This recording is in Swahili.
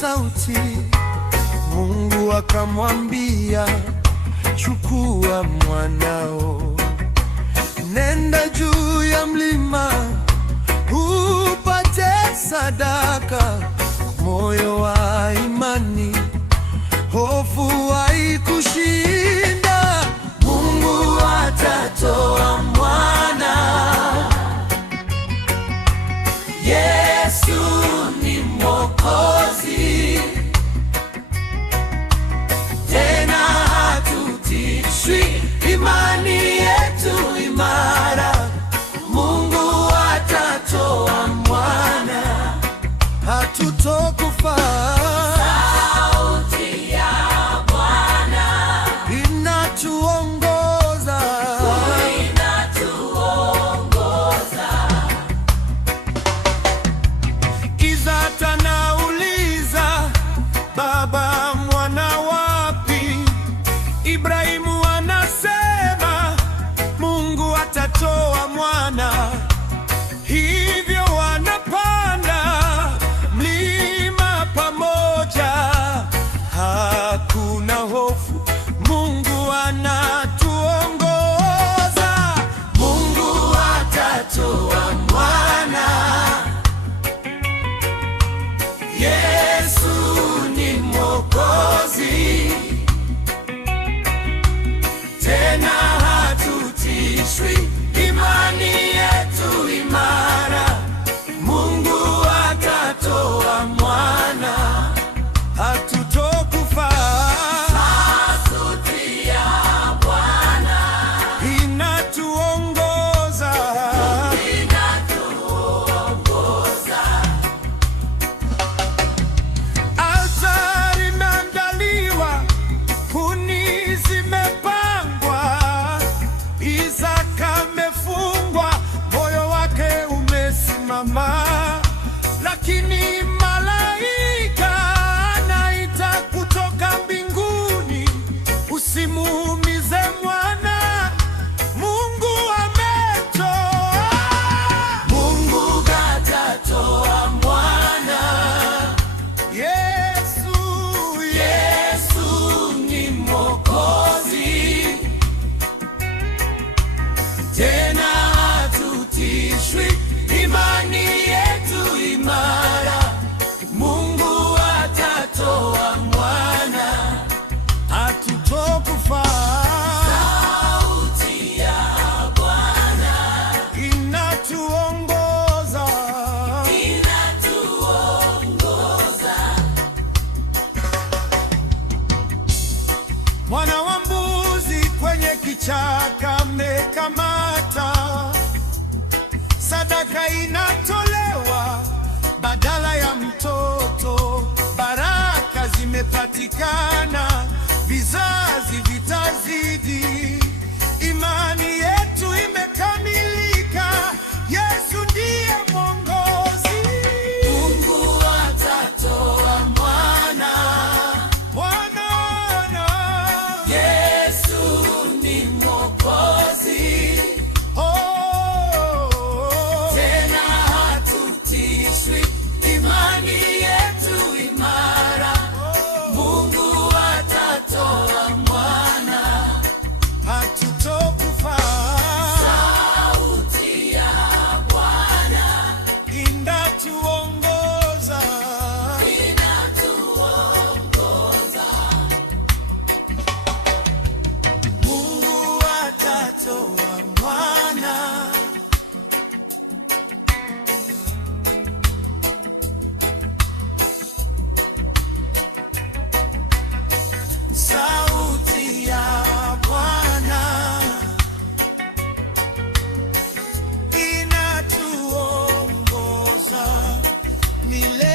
sauti, Mungu akamwambia, chukua mwanao, nenda juu ya mlima upate sadaka. Moyo wa imani, hofu haikushinda. Mungu atatoa mwana. Yesu ni Mwokozi, tena hatutishwi, imani yetu imara. Mungu atatoa mwana, hatutokufa. Sauti ya Bwana inatuongoza, inatuongoza. Isaka anauliza, Baba, mwana wapi? Ibrahimu anasema, Mungu atatoa mwana. Hivyo wanapanda mlima pamoja, hakuna hofu, Mungu anatuongoza. Mungu atatoa mwana. Yesu ni Mwokozi, tena hatutishwi, imani yetu imara. Mungu atatoa mwana, hatutokufa. Sauti ya Bwana inatuongoza, inatuongoza. Altari imeandaliwa, kuni zimepangwa, Isaka amefungwa, moyo wake umesimama. Lakini malaika anaita kutoka mbinguni, usimuumize mwana, Mungu ametoa. Mungu atatoa mwana. Yesu ni Mwokozi, tena hatutishwi, imani yetu imara. Mungu atatoa mwana, hatutokufa. Sauti ya Bwana inatuongoza, inatuongoza. Mwana wa mbuzi kwenye kichaka amekamata, sadaka inatolewa badala ya mtoto. Baraka zimepatikana, vizazi vitazidi, imani yetu imekamilika. Yesu ndiye mwongozi. Mungu atatoa mwana. Yesu ni Mwokozi, tena hatutishwi, imani yetu imara. Mungu atatoa mwana, hatutokufa. Sauti ya Bwana inatuongoza, inatuongoza. Mungu atatoa mwana. Sauti ya Bwana inatuongoza milele.